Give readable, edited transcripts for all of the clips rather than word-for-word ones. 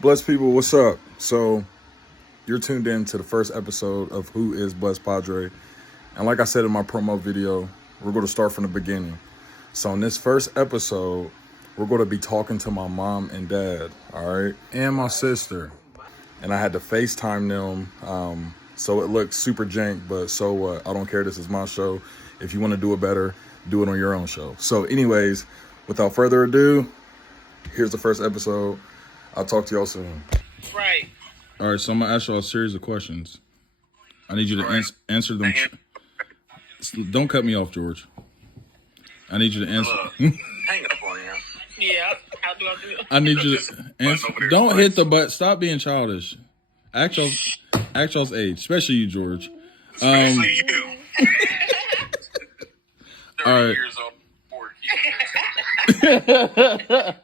Blessed people, what's up? So, you're tuned in to the first episode of Who is BlessedPadre. And like I said in my promo video, we're going to start from the beginning. So, in this first episode, we're going to be talking to my mom and dad, all right? And my sister. And I had to FaceTime them. So it looks super jank, but so what? I don't care. This is my show. If you want to do it better, do it on your own show. So anyways, without further ado, here's the first episode. I'll talk to y'all soon. Right. All right, so I'm going to ask y'all a series of questions. I need you to answer them. Don't cut me off, George. I need you to answer. Hang up on him. Yeah. How do I do it? I need you to answer. Don't hit the button. Stop being childish. Act y'all's age, especially you, George. Especially you. 30 All right. years old, 4 kids.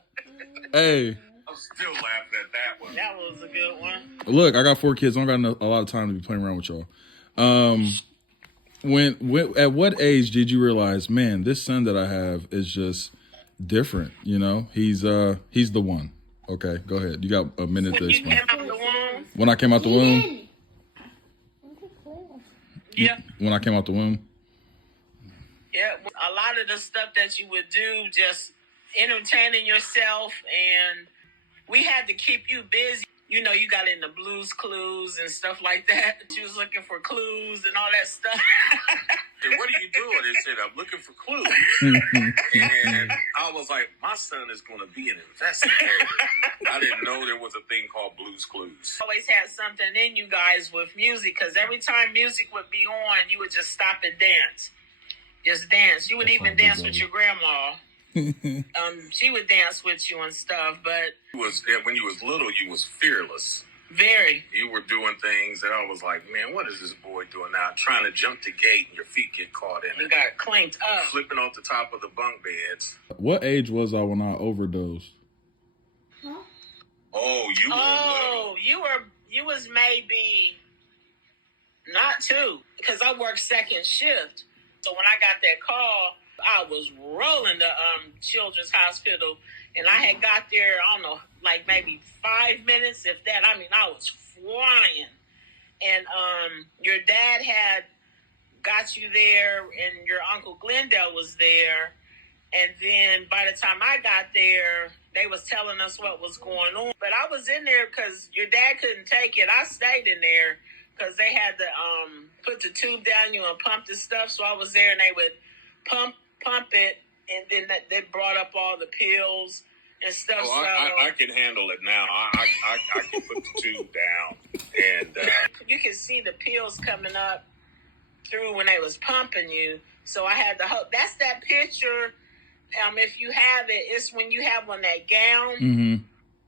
Hey, I'm still laughing at that one. That was a good one. look, I got 4 kids. I don't got a lot of time to be playing around with y'all. When at what age did you realize, man, this son that I have is just different? You know, he's the one. Okay, go ahead. You got a minute to You explain. came out the womb? When I came out the womb. Yeah. When I came out the womb. Yeah. A lot of the stuff that you would do, just entertaining yourself, and we had to keep you busy. You know, you got into Blues Clues and stuff like that. She was looking for clues and all that stuff. And what are you doing? They said, I'm looking for clues. And I was like, my son is going to be an investigator. I didn't know there was a thing called Blues Clues. Always had something in you guys with music, because every time music would be on, you would just stop and dance. Just dance. You would even dance with your grandma. She would dance with you and stuff, but When you was little, you was fearless. very. You were doing things that I was like, man, what is this boy doing now? Trying to jump the gate and your feet get caught in You it. got clanked up. Flipping off the top of the bunk beds. What age was I when I overdosed? Oh, you were little. You was maybe not 2, because I worked second shift. So when I got that call, I was rolling to Children's Hospital, and I had got there, I don't know, like maybe 5 minutes, if that. I mean, I was flying. And your dad had got you there, and your Uncle Glendale was there. And then by the time I got there, they was telling us what was going on. But I was in there because your dad couldn't take it. I stayed in there because they had to put the tube down you and pump the stuff. So I was there, and they would pump it, and then they brought up all the pills and stuff. Oh, I can handle it now. I can put the tube down. And you can see the pills coming up through when they was pumping you. So I had to hope. That's that picture. If you have it, it's when you have on that gown. Mm-hmm.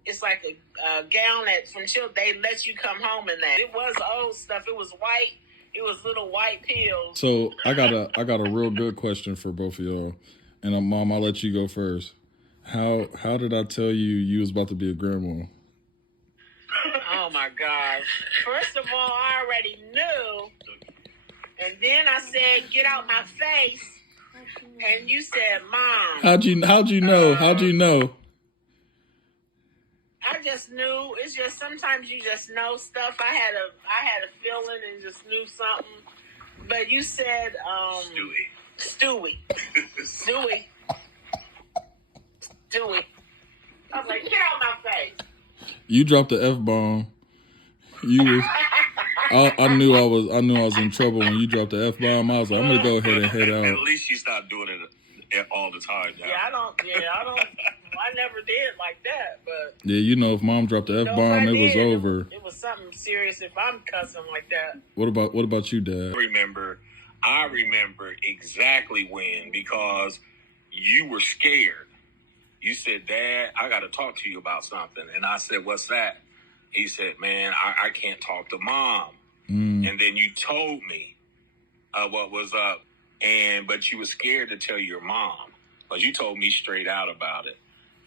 It's like a gown that from children, they let you come home in that. It was old stuff. It was white. It was little white pills. So I got a real good question for both of y'all, and Mom, I'll let you go first. How did I tell you was about to be a grandma? Oh my gosh! First of all, I already knew, and then I said, "Get out my face," and you said, "Mom." How'd you know? How'd you know? I just knew. It's just sometimes you just know stuff. I had a feeling and just knew something. But you said Stewie. I was like, get out my face. You dropped the F-bomb. You was. I knew I was in trouble when you dropped the F-bomb. I was like, I'm gonna go ahead and head out. At least you stopped doing it all the time now. I never did like that, but Yeah, you know, if Mom dropped the F-bomb, it was over. It was something serious if I'm cussing like that. What about you, Dad? I remember exactly when, because you were scared. You said, Dad, I got to talk to you about something. And I said, what's that? He said, man, I can't talk to Mom. And then you told me what was up. But you were scared to tell your mom. But you told me straight out about it.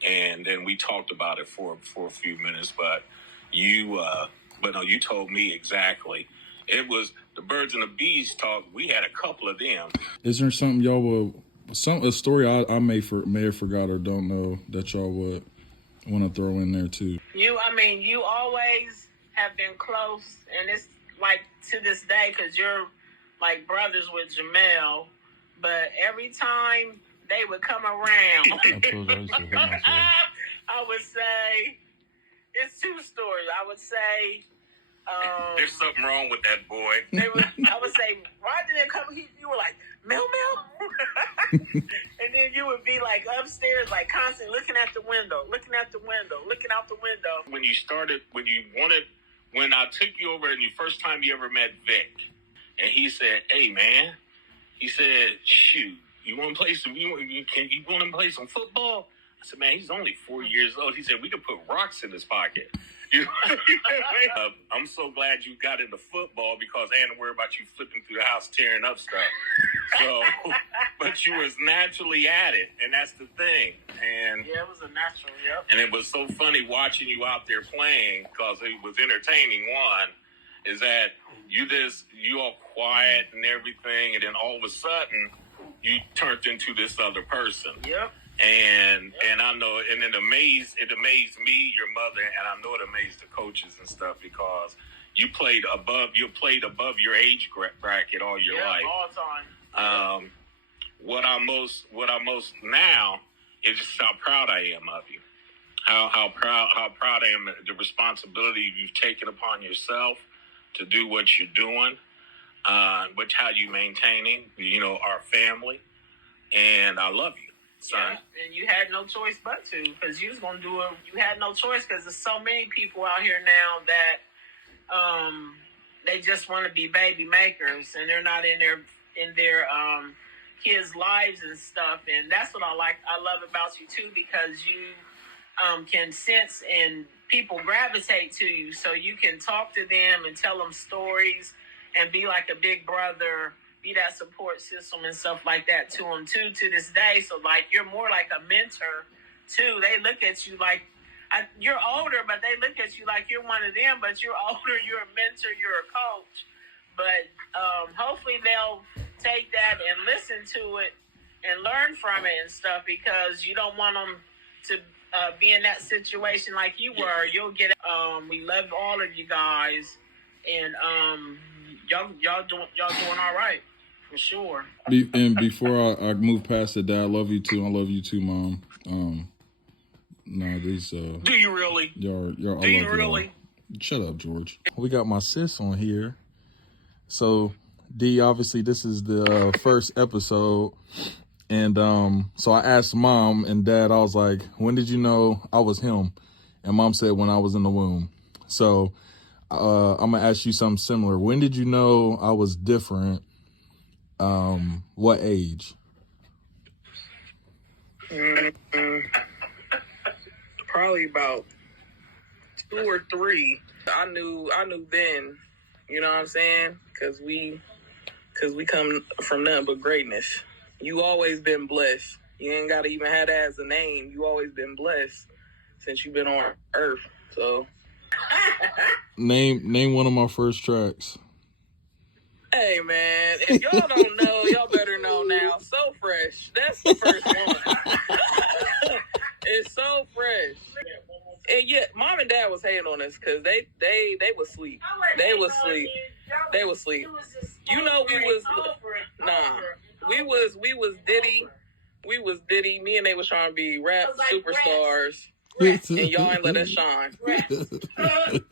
And then we talked about it for a few minutes. But you told me exactly. It was the birds and the bees talk. We had a couple of them. Is there something y'all would, a story I may have forgot or don't know that y'all would want to throw in there too. You always have been close, and it's like to this day because you're like brothers with Jamel. But every time they would come around, I would say it's two stories. I would say there's something wrong with that boy. I would say, why did they come? You were like, Mel. And then you would be like upstairs, like constantly looking out the window. When I took you over and the first time you ever met Vic, and he said, hey man, he said, shoot, you want to play some football? I said, man, he's only 4 years old. He said, we could put rocks in his pocket. I'm so glad you got into football because I didn't worry about you flipping through the house tearing up stuff. So, but you was naturally at it, and that's the thing. And yeah, it was a natural. Yep. And it was so funny watching you out there playing because it was entertaining. One is that you all quiet and everything, and then all of a sudden you turned into this other person. Yep. And I know, and it amazed me, your mother, and I know it amazed the coaches and stuff because you played above your age bracket all your life. All the time. What I most now is just how proud I am of you. How proud I am of the responsibility you've taken upon yourself to do what you're doing, but how you maintaining, our family, and I love you. Son. Yeah, and you had no choice but to, because you was gonna do it. You had no choice because there's so many people out here now that they just want to be baby makers, and they're not in their kids' lives and stuff. And that's what I love about you too, because you can sense and people gravitate to you, so you can talk to them and tell them stories and be like a big brother. Be that support system and stuff like that to them too to this day. So like you're more like a mentor too. They look at you like you're older, but they look at you like you're one of them. But you're older, you're a mentor, you're a coach. But hopefully they'll take that and listen to it and learn from it and stuff, because you don't want them to be in that situation like you were. You'll get. We love all of you guys, and y'all doing all right. For sure. And before I move past it, Dad, I love you too. I love you too, Mom. These Do you really? Y'all, Do you really? Shut up, George. We got my sis on here. So, D, obviously this is the first episode, and so I asked Mom and Dad. I was like, "When did you know I was him?" And Mom said, "When I was in the womb." So, I'm gonna ask you something similar. When did you know I was different? What age? Probably about 2 or 3. I knew then, you know what I'm saying? Cause we come from nothing but greatness. You always been blessed. You ain't gotta even have that as a name. You always been blessed since you've been on earth. So Name one of my first tracks. hey man, if y'all don't know, y'all better know now. So Fresh. That's the first one. It's So Fresh. And yeah, Mom and Dad was hating on us because they was asleep. They was asleep. They was asleep. You know we was We was Diddy. We was Diddy. Me and they was trying to be rap superstars. And y'all ain't let us shine.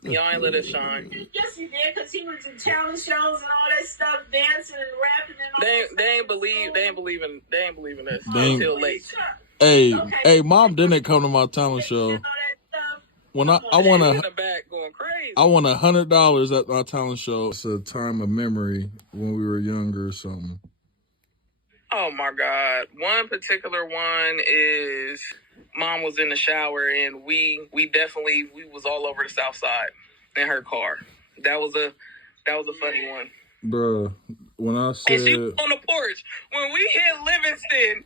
Y'all ain't let us shine. Yes, he did, because he was in talent shows and all that stuff, dancing and rapping and all that. They ain't believe in us until late. Hey, Mom didn't come to my talent show. When I won in the back going crazy. I won $100 at my talent show. It's a time of memory when we were younger or something. Oh my God. One particular one is Mom was in the shower and we was all over the south side in her car. That was a funny one. Bruh, when I said... And she was on the porch. When we hit Livingston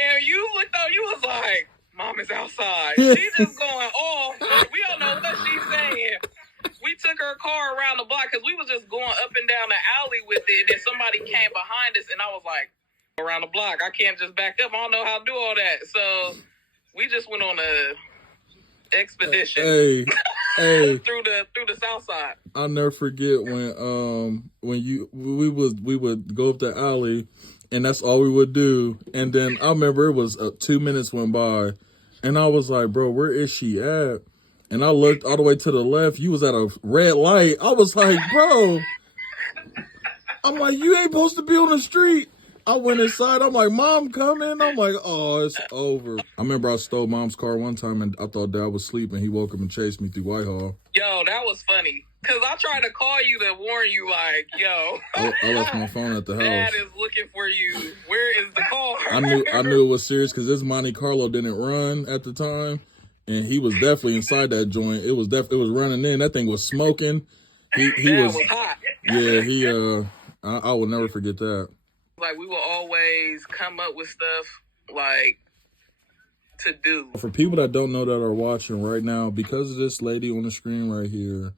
and you looked out, you was like, Mom is outside. She's just going off. We don't know what she's saying. We took her car around the block because we was just going up and down the alley with it. And then somebody came behind us and I was like, around the block. I can't just back up. I don't know how to do all that. So we just went on a expedition. Hey, hey. through the south side. I'll never forget when we would go up the alley, and that's all we would do. And then I remember it was 2 minutes went by, and I was like, bro, where is she at? And I looked all the way to the left. You was at a red light. I was like, bro, I'm like, you ain't supposed to be on the street. I went inside. I'm like, Mom coming. I'm like, oh, it's over. I remember I stole Mom's car one time, and I thought Dad was sleeping. He woke up and chased me through Whitehall. Yo, that was funny. Because I tried to call you to warn you, like, yo. I left my phone at the house. Dad is looking for you. Where is the car? I knew it was serious because this Monte Carlo didn't run at the time, and he was definitely inside that joint. It was running in. That thing was smoking. He was hot. Yeah, I will never forget that. Like, we will always come up with stuff, like, to do. For people that don't know that are watching right now, because of this lady on the screen right here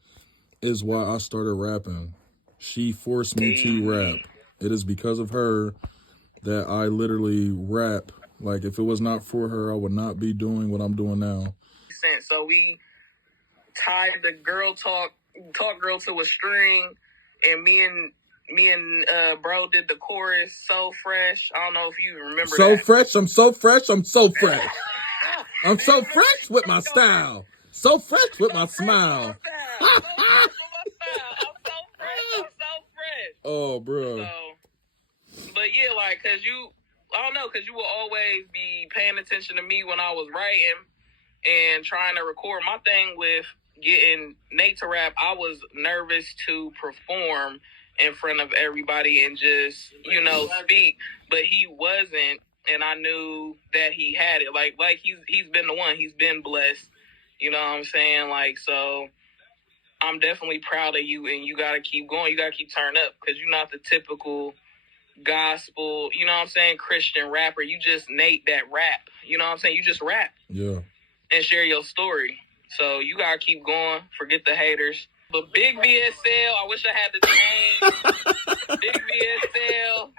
is why I started rapping. She forced me to rap. It is because of her that I literally rap. Like, if it was not for her, I would not be doing what I'm doing now. So we tied the girl talk girl to a string, and me and bro did the chorus. So fresh. I don't know if you remember so that. Fresh, I'm so fresh, I'm so fresh. I'm so fresh with my style. So fresh with my smile. I'm so fresh. Oh, bro. But yeah, like, cause you will always be paying attention to me when I was writing and trying to record. My thing with getting Nate to rap, I was nervous to perform in front of everybody and just, speak, but he wasn't, and I knew that he had it. Like he's been the one. He's been blessed. You know what I'm saying? Like, so I'm definitely proud of you, and you got to keep going. You got to keep turning up, because you're not the typical gospel, you know what I'm saying, Christian rapper. You just Nate that rap. You know what I'm saying? You just rap. Yeah. And share your story. So you got to keep going. Forget the haters. But Big VSL, I wish I had the name. Big VSL,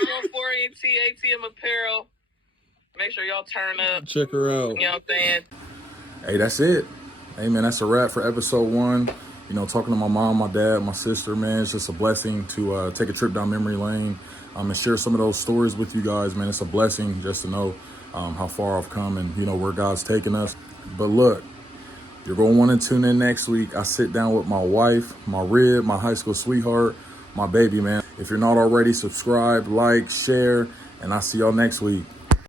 614 ATM Apparel. Make sure y'all turn up. Check her out. You know what I'm saying? Hey, that's it. Hey, man, that's a wrap for episode 1. Talking to my mom, my dad, my sister, man, it's just a blessing to take a trip down memory lane and share some of those stories with you guys, man. It's a blessing just to know how far I've come and, where God's taken us. But look, you're going to want to tune in next week. I sit down with my wife, my rib, my high school sweetheart, my baby, man. If you're not already, subscribe, like, share, and I'll see y'all next week.